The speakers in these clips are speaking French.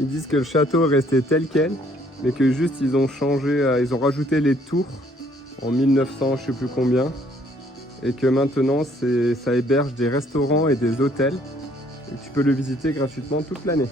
Ils disent que le château est resté tel quel, mais que juste ils ont changé, ils ont rajouté les tours en 1900, je sais plus combien, et que maintenant ça héberge des restaurants et des hôtels, et tu peux le visiter gratuitement toute l'année.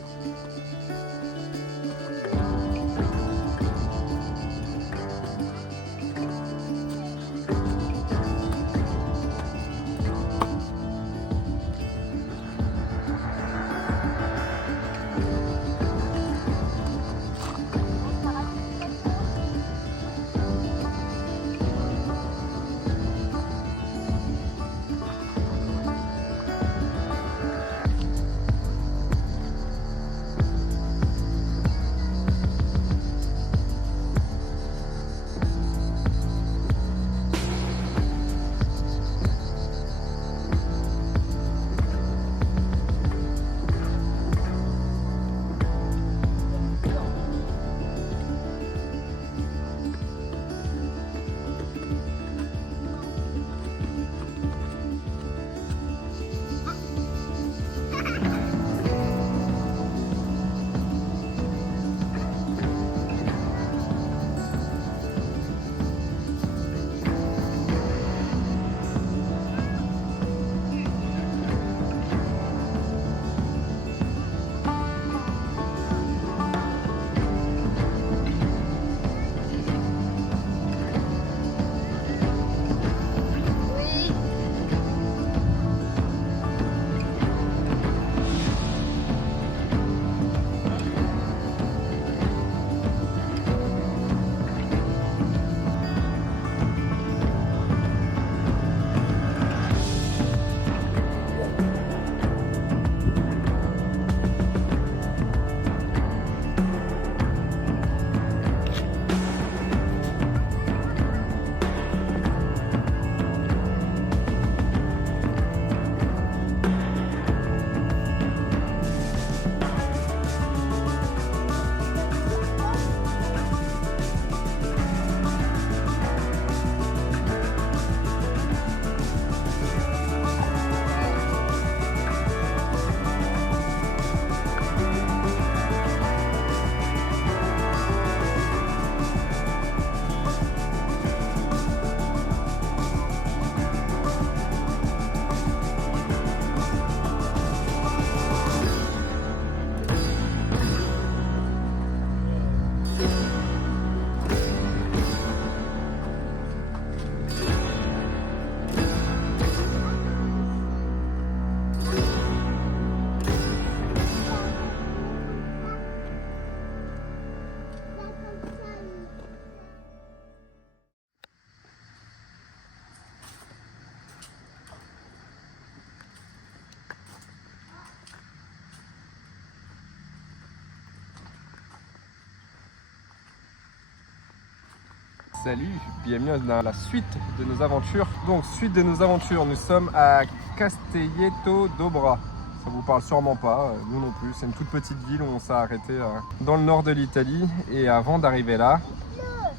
Salut, bienvenue dans la suite de nos aventures. Donc, suite de nos aventures, nous sommes à Castelletto d'Obra. Ça vous parle sûrement pas, nous non plus. C'est une toute petite ville où on s'est arrêté dans le nord de l'Italie. Et avant d'arriver là,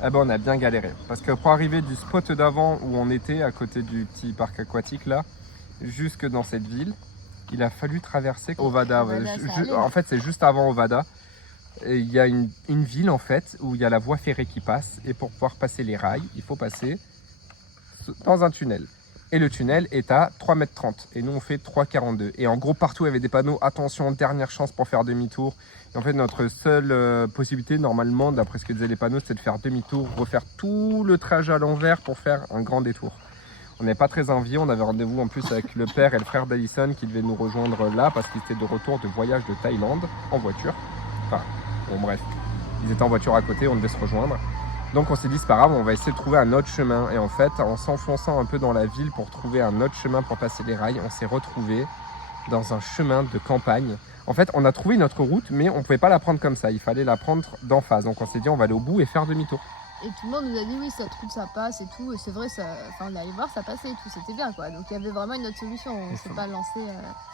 eh ben, on a bien galéré. Parce que pour arriver du spot d'avant où on était, à côté du petit parc aquatique là, jusque dans cette ville, il a fallu traverser Ovada. En fait, c'est juste avant Ovada. Et il y a une ville en fait où il y a la voie ferrée qui passe, et pour pouvoir passer les rails, il faut passer dans un tunnel. Et le tunnel est à 3,30 m et nous on fait 3,42 m. Et en gros partout il y avait des panneaux, attention, dernière chance pour faire demi-tour. Et en fait notre seule possibilité normalement, d'après ce que disaient les panneaux, c'est de faire demi-tour, refaire tout le trajet à l'envers pour faire un grand détour. On n'est pas très envieux, on avait rendez-vous en plus avec le père et le frère d'Alison qui devaient nous rejoindre là parce qu'ils étaient de retour de voyage de Thaïlande en voiture. Enfin, bon bref, ils étaient en voiture à côté, on devait se rejoindre. Donc on s'est dit c'est pas grave, on va essayer de trouver un autre chemin. Et en fait, en s'enfonçant un peu dans la ville pour trouver un autre chemin pour passer les rails, on s'est retrouvé dans un chemin de campagne. En fait, on a trouvé notre route, mais on ne pouvait pas la prendre comme ça, il fallait la prendre d'en face. Donc on s'est dit on va aller au bout et faire demi-tour. Et tout le monde nous a dit oui, cette route ça passe et tout. Et c'est vrai, ça... enfin, on est allé voir, ça passait et tout, c'était bien quoi. Donc il y avait vraiment une autre solution, on s'est pas lancé.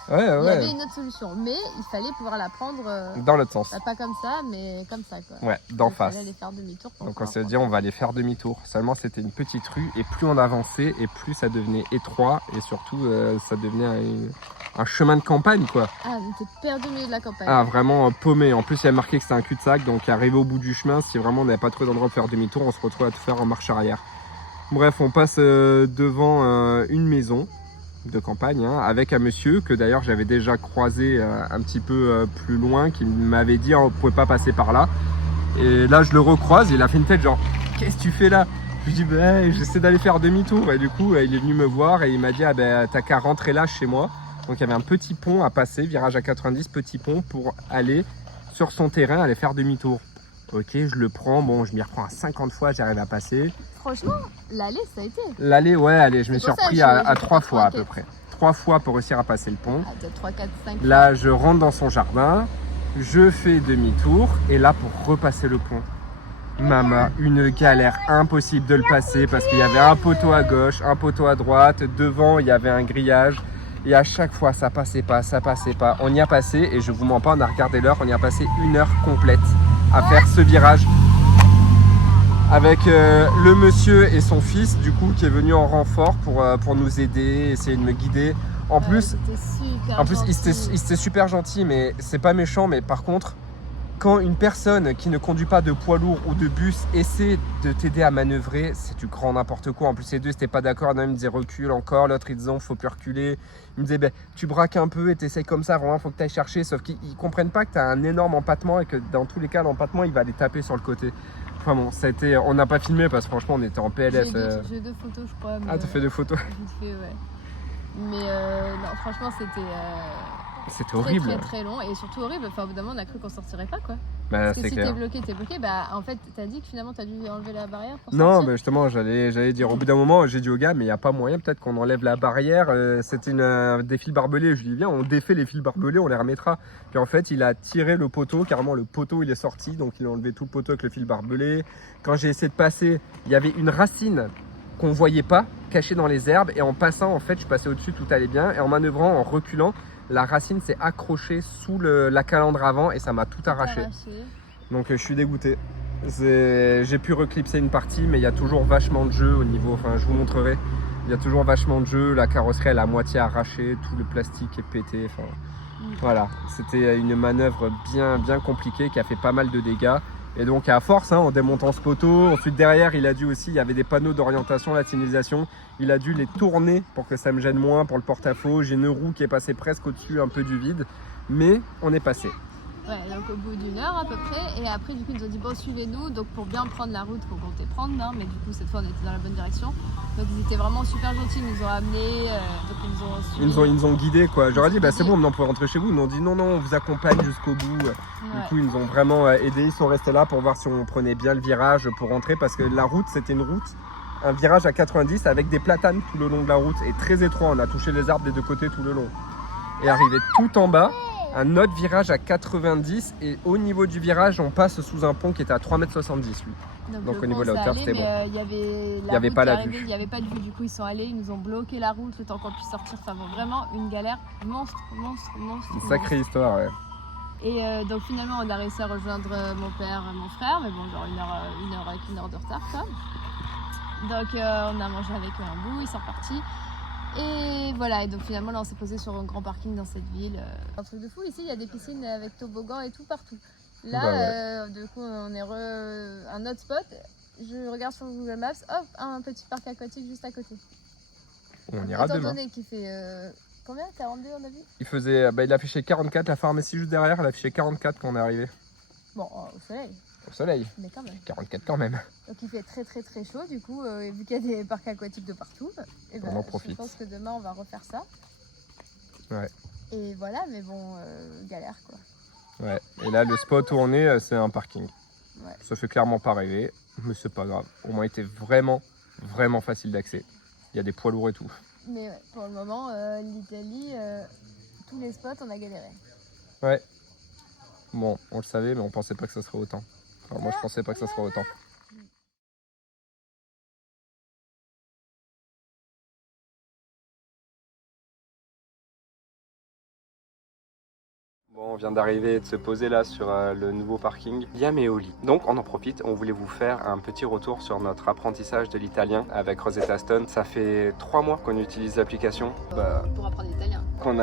Il y avait une autre solution, mais il fallait pouvoir la prendre dans l'autre sens. Pas comme ça, mais comme ça quoi. Ouais, d'en face. Il fallait aller faire demi-tour. Donc on s'est dit on va aller faire demi-tour. Seulement c'était une petite rue et plus on avançait et plus ça devenait étroit et surtout ça devenait un chemin de campagne quoi. Ah, on était perdu au milieu de la campagne. Ah, vraiment paumé. En plus, il y a marqué que c'était un cul-de-sac, donc arrivé au bout du chemin, si vraiment on n'avait pas trouvé d'endroit pour faire demi-tour, on se retrouve à tout faire en marche arrière. Bref, on passe devant une maison de campagne hein, avec un monsieur que d'ailleurs j'avais déjà croisé un petit peu plus loin, qui m'avait dit on ne pouvait pas passer par là. Et là, je le recroise, il a fait une tête genre qu'est-ce que tu fais là? Je lui dis bah, j'essaie d'aller faire demi-tour et du coup il est venu me voir et il m'a dit ah ben t'as qu'à rentrer là chez moi. Donc il y avait un petit pont à passer, virage à 90, petit pont pour aller sur son terrain, aller faire demi-tour. Ok, je le prends, bon je m'y reprends à 50 fois, j'arrive à passer. Franchement, l'aller ça a été. L'aller ouais, allez, je me suis repris à 3 fois à peu près. 3 fois pour réussir à passer le pont. Ah, 3, 4, 5 là je rentre dans son jardin, je fais demi-tour et là pour repasser le pont. Maman, une galère impossible de le passer parce qu'il y avait un poteau à gauche, un poteau à droite, devant il y avait un grillage et à chaque fois ça passait pas, ça passait pas. On y a passé et je vous mens pas, on a regardé l'heure, on y a passé 1 heure complète à faire ce virage avec le monsieur et son fils du coup qui est venu en renfort pour nous aider, essayer de me guider. En plus, il était super gentil mais c'est pas méchant mais par contre quand une personne qui ne conduit pas de poids lourd ou de bus essaie de t'aider à manœuvrer, c'est du grand n'importe quoi. En plus, les deux, c'était pas d'accord. L'un me disait recule encore, l'autre, il disait faut plus reculer. Il me disait ben, tu braques un peu et t'essayes comme ça, vraiment, faut que tu ailles chercher. Sauf qu'ils comprennent pas que tu as un énorme empattement et que dans tous les cas, l'empattement, il va aller taper sur le côté. Enfin bon, ça a été, on n'a pas filmé parce que franchement, on était en PLS. J'ai 2 photos, je crois. Ah, t'as fait 2 photos Vite fait, ouais. Mais non, franchement, c'était horrible. Très long et surtout horrible. Enfin, au bout d'un moment, on a cru qu'on sortirait pas quoi. Bah, parce que si t'es bloqué, bah en fait, t'as dit que finalement t'as dû enlever la barrière pour non, sortir. bah justement, j'allais dire, au bout d'un moment, j'ai dit au gars, mais il n'y a pas moyen, peut-être qu'on enlève la barrière. C'était des fils barbelés. Je lui dis, viens, on défait les fils barbelés, on les remettra. Puis en fait, il a tiré le poteau, carrément le poteau, il est sorti, donc il a enlevé tout le poteau avec le fil barbelé. Quand j'ai essayé de passer, il y avait une racine qu'on voyait pas, cachée dans les herbes, et en passant, en fait, je passais au-dessus, tout allait bien, et en manœuvrant, en reculant, la racine s'est accrochée sous la calandre avant, et ça m'a tout arraché. Donc je suis dégoûté. J'ai pu reclipser une partie, mais il y a toujours vachement de jeu au niveau, enfin je vous montrerai, il y a toujours vachement de jeu, la carrosserie elle est à moitié arrachée, tout le plastique est pété, enfin voilà, c'était une manœuvre bien compliquée qui a fait pas mal de dégâts. Et donc à force, hein, en démontant ce poteau, ensuite derrière il a dû aussi, il y avait des panneaux d'orientation, la signalisation, il a dû les tourner pour que ça me gêne moins pour le porte-à-faux. J'ai une roue qui est passée presque au-dessus un peu du vide, mais on est passé. Ouais, donc au bout d'1 heure à peu près, et après du coup ils nous ont dit bon suivez-nous, donc pour bien prendre la route qu'on comptait prendre, hein, mais du coup cette fois on était dans la bonne direction, donc ils étaient vraiment super gentils, ils nous ont amenés, donc ils nous ont guidés quoi. J'aurais dit bah c'est bon, maintenant on peut rentrer chez vous, ils nous ont dit non on vous accompagne jusqu'au bout. Ouais. Du coup ils nous ont vraiment aidés, ils sont restés là pour voir si on prenait bien le virage pour rentrer, parce que la route c'était une route, un virage à 90 avec des platanes tout le long de la route et très étroit, on a touché les arbres des deux côtés tout le long. Et arrivé tout en bas, un autre virage à 90 et au niveau du virage on passe sous un pont qui était à 3,70 m lui. Donc au niveau de la hauteur c'était bon. Il y avait pas la vue. Il n'y avait pas de vue, du coup ils sont allés, ils nous ont bloqué la route le temps qu'on puisse sortir. Enfin bon, vraiment une galère monstre. Une sacrée histoire ouais. Et donc finalement on a réussi à rejoindre mon père et mon frère, mais bon genre une heure de retard quoi. Donc on a mangé avec eux un bout, ils sont repartis. Et voilà, et donc finalement là on s'est posé sur un grand parking dans cette ville. Un truc de fou, ici il y a des piscines avec toboggan et tout partout. Là, bah ouais. Du coup on est un autre spot, je regarde sur Google Maps, hop, un petit parc aquatique juste à côté. On ira demain. Étant donné qu'il fait combien, 42 on a vu? Il affichait 44, la pharmacie juste derrière, elle affichait 44 quand on est arrivé. Bon, au soleil. Au soleil. Mais quand même. 44 quand même. Donc il fait très chaud du coup, vu qu'il y a des parcs aquatiques de partout, et ben, on en profite. Je pense que demain on va refaire ça. Ouais. Et voilà, mais bon, galère quoi. Ouais, et là le spot où on est, c'est un parking. Ouais. Ça fait clairement pas rêver, mais c'est pas grave. Au moins il était vraiment facile d'accès. Il y a des poids lourds et tout. Mais ouais, pour le moment, l'Italie, tous les spots on a galéré. Ouais. Bon, on le savait, mais on pensait pas que ça serait autant. Enfin, moi je pensais pas que ça serait autant. Bon, on vient d'arriver et de se poser là sur le nouveau parking Liameoli. Donc on en profite, on voulait vous faire un petit retour sur notre apprentissage de l'italien avec Rosetta Stone. Ça fait 3 mois qu'on utilise l'application. Pour apprendre l'italien. Qu'on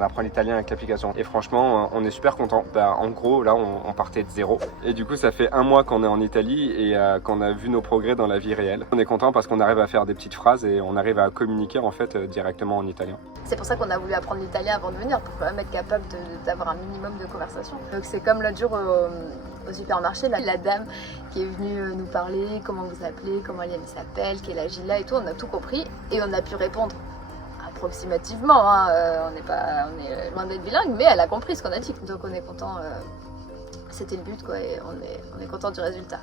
apprend l'italien avec l'application. Et franchement, on est super content. En gros, là, on partait de zéro. Et du coup, ça fait 1 mois qu'on est en Italie et qu'on a vu nos progrès dans la vie réelle. On est content parce qu'on arrive à faire des petites phrases et on arrive à communiquer en fait directement en italien. C'est pour ça qu'on a voulu apprendre l'italien avant de venir, pour quand même être capable d'avoir un minimum de conversation. Donc c'est comme l'autre jour au supermarché, là, la dame qui est venue nous parler, comment vous appelez, comment elle s'appelle, quel âge il a et tout, on a tout compris et on a pu répondre approximativement, hein. On est loin d'être bilingue, mais elle a compris ce qu'on a dit. Donc on est content, c'était le but quoi, et on est content du résultat.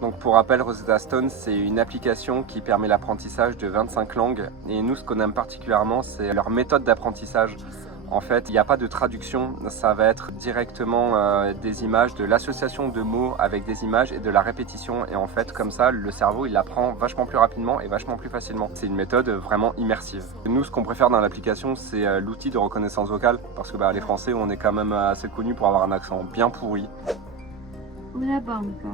Donc pour rappel, Rosetta Stone, c'est une application qui permet l'apprentissage de 25 langues. Et nous, ce qu'on aime particulièrement, c'est leur méthode d'apprentissage. En fait, il n'y a pas de traduction, ça va être directement des images, de l'association de mots avec des images et de la répétition. Et en fait, comme ça, le cerveau, il apprend vachement plus rapidement et vachement plus facilement. C'est une méthode vraiment immersive. Nous, ce qu'on préfère dans l'application, c'est l'outil de reconnaissance vocale. Parce que les Français, on est quand même assez connus pour avoir un accent bien pourri. Una banca.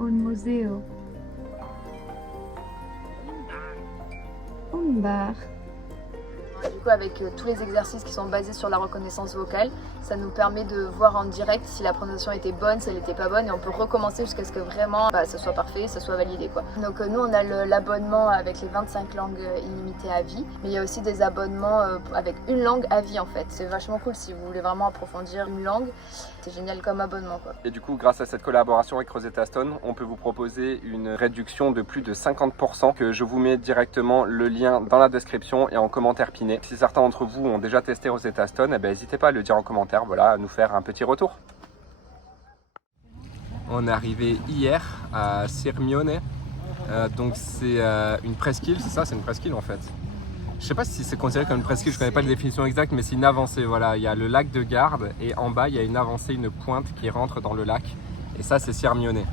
Un museo. Un bar. Du coup, avec tous les exercices qui sont basés sur la reconnaissance vocale, ça nous permet de voir en direct si la prononciation était bonne, si elle n'était pas bonne, et on peut recommencer jusqu'à ce que vraiment ça soit parfait, ça soit validé quoi. Donc nous, on a l'abonnement avec les 25 langues illimitées à vie, mais il y a aussi des abonnements avec une langue à vie en fait. C'est vachement cool si vous voulez vraiment approfondir une langue, c'est génial comme abonnement quoi. Et du coup, grâce à cette collaboration avec Rosetta Stone, on peut vous proposer une réduction de plus de 50%, que je vous mets directement le lien dans la description et en commentaire piné. Si certains d'entre vous ont déjà testé Rosetta Stone, n'hésitez pas à le dire en commentaire, voilà, à nous faire un petit retour. On est arrivé hier à Sirmione, donc c'est une presqu'île, c'est ça, c'est une presqu'île en fait. Je sais pas si c'est considéré comme une presqu'île, je connais pas la définition exacte, mais c'est une avancée, voilà. Il y a le lac de Garde et en bas il y a une avancée, une pointe qui rentre dans le lac, et ça c'est Sirmione.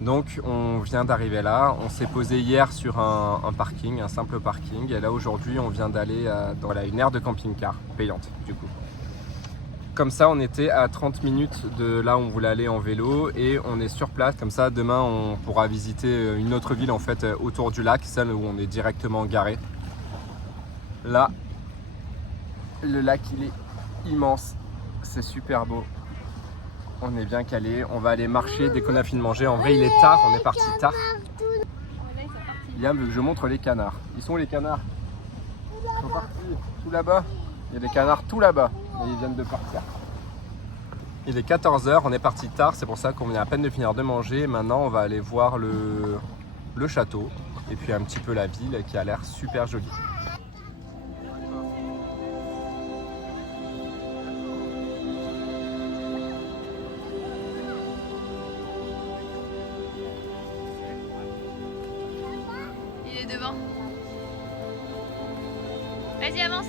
Donc on vient d'arriver là, on s'est posé hier sur un parking, un simple parking, et là aujourd'hui on vient d'aller dans une aire de camping-car payante du coup. Comme ça on était à 30 minutes de là où on voulait aller en vélo et on est sur place, comme ça demain on pourra visiter une autre ville en fait autour du lac, celle où on est directement garé. Là, le lac il est immense, c'est super beau. On est bien calé, on va aller marcher dès qu'on a fini de manger. En vrai, il est tard, on est parti tard. Liam veut que je montre les canards. Ils sont les canards. Ils sont partis tout là-bas. Il y a des canards tout là-bas. Et ils viennent de partir. Il est 14 h, on est parti tard, c'est pour ça qu'on vient à peine de finir de manger. Maintenant, on va aller voir le château et puis un petit peu la ville qui a l'air super jolie. Devant. Vas-y, avance.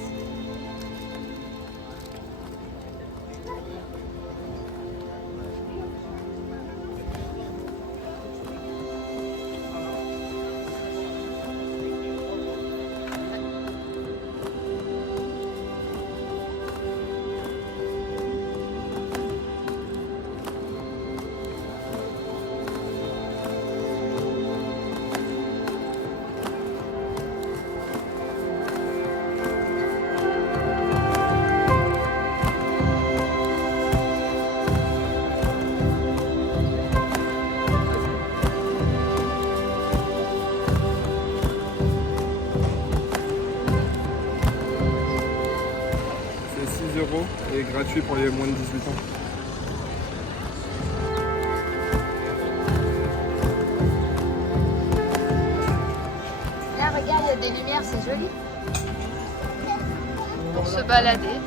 Et gratuit pour les moins de 18 ans. Là, regarde, il y a des lumières, c'est joli. Pour se balader.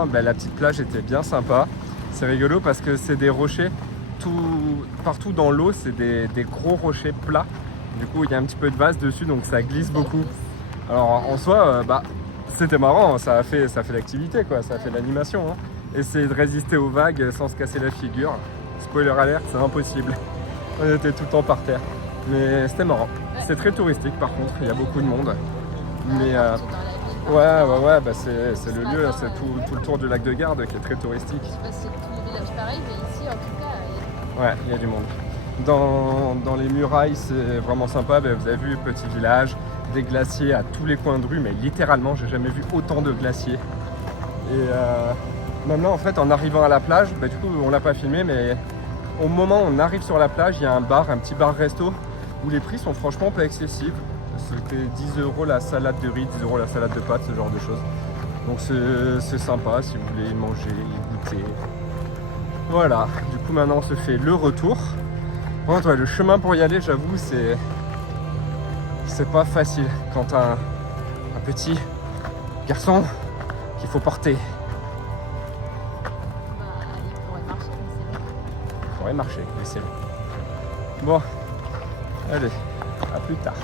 finalement, la petite plage était bien sympa. C'est rigolo parce que c'est des rochers, partout dans l'eau, c'est des gros rochers plats. Du coup, il y a un petit peu de vase dessus, donc ça glisse beaucoup. Alors en soi, c'était marrant, ça a fait l'activité, quoi, ça a fait l'animation. Hein. Essayer de résister aux vagues sans se casser la figure. Spoiler alert, c'est impossible. On était tout le temps par terre. Mais c'était marrant. C'est très touristique par contre, il y a beaucoup de monde. Mais ouais, c'est le lieu, c'est tout le tour du lac de Garde qui est très touristique. Je sais pas si c'est tous les villages pareils, mais ici en tout cas. Ouais, il y a du monde. Dans les murailles, c'est vraiment sympa. Vous avez vu, petit village, des glaciers à tous les coins de rue, mais littéralement, j'ai jamais vu autant de glaciers. Et maintenant, en fait, en arrivant à la plage, du coup, on l'a pas filmé, mais au moment où on arrive sur la plage, il y a un petit bar-resto, où les prix sont franchement pas excessifs. C'était 10 € la salade de riz, 10 € la salade de pâtes, ce genre de choses. Donc c'est sympa si vous voulez manger, goûter. Voilà, du coup maintenant on se fait le retour. Par contre, le chemin pour y aller, j'avoue, c'est pas facile quand t'as un petit garçon qu'il faut porter. Il pourrait marcher, mais c'est vrai. Il pourrait marcher, mais c'est long. Bon, allez, à plus tard.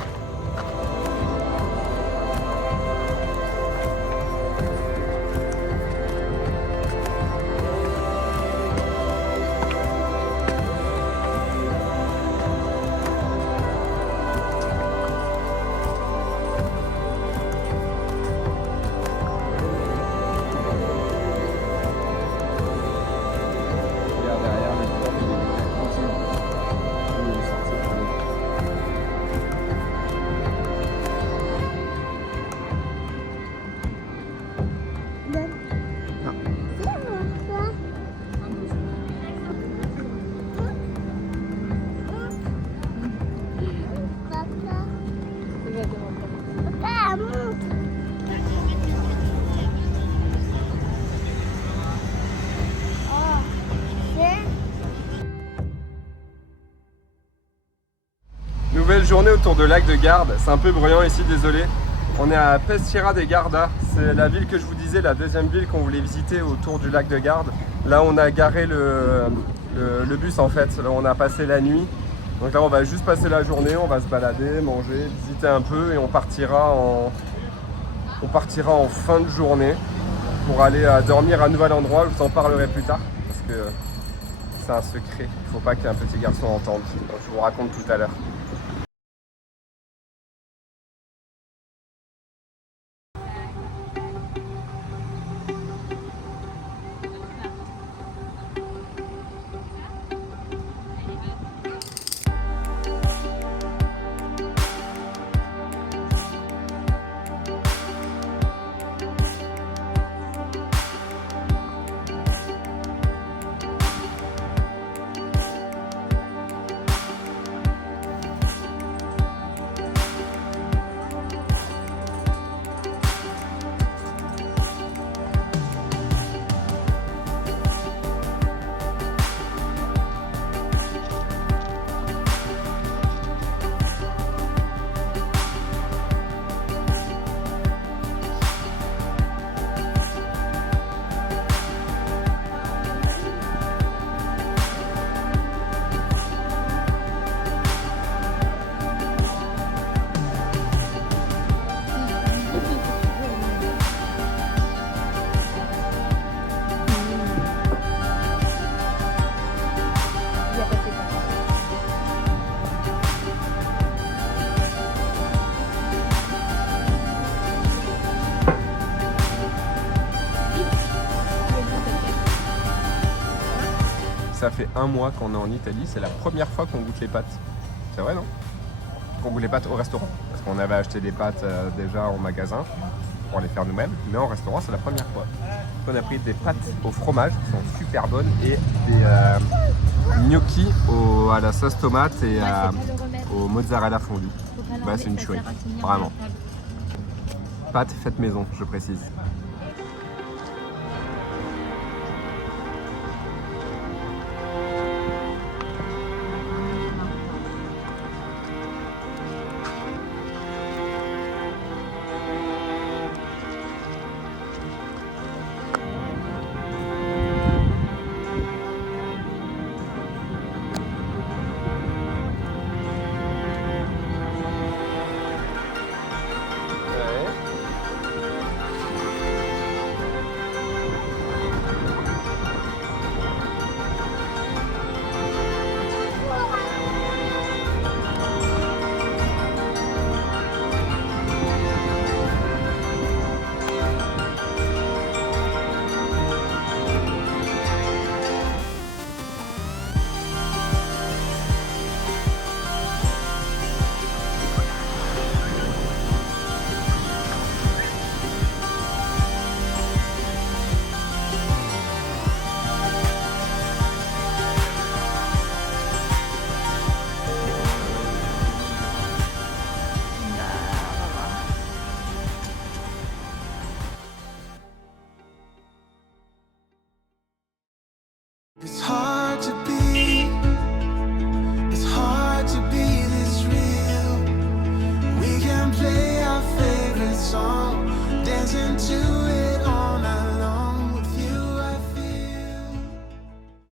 Nouvelle journée autour de lac de Garde. C'est un peu bruyant ici, désolé. On est à Peschiera de Garda. C'est la ville que je vous disais, la deuxième ville qu'on voulait visiter autour du lac de Garde. Là, on a garé le bus en fait. Là, on a passé la nuit. Donc là, on va juste passer la journée. On va se balader, manger, visiter un peu et on partira en fin de journée pour aller dormir à un nouvel endroit. Je vous en parlerai plus tard parce que c'est un secret. Il ne faut pas qu'un petit garçon entende. Donc, je vous raconte tout à l'heure. Ça fait un mois qu'on est en Italie, c'est la première fois qu'on goûte les pâtes. C'est vrai, non? Qu'on goûte les pâtes au restaurant. Parce qu'on avait acheté des pâtes déjà en magasin pour les faire nous-mêmes. Mais en restaurant, c'est la première fois. On a pris des pâtes au fromage qui sont super bonnes et des gnocchis à la sauce tomate et au mozzarella fondu. Bah, c'est une chouette, vraiment. Pâtes faites maison, je précise. rise into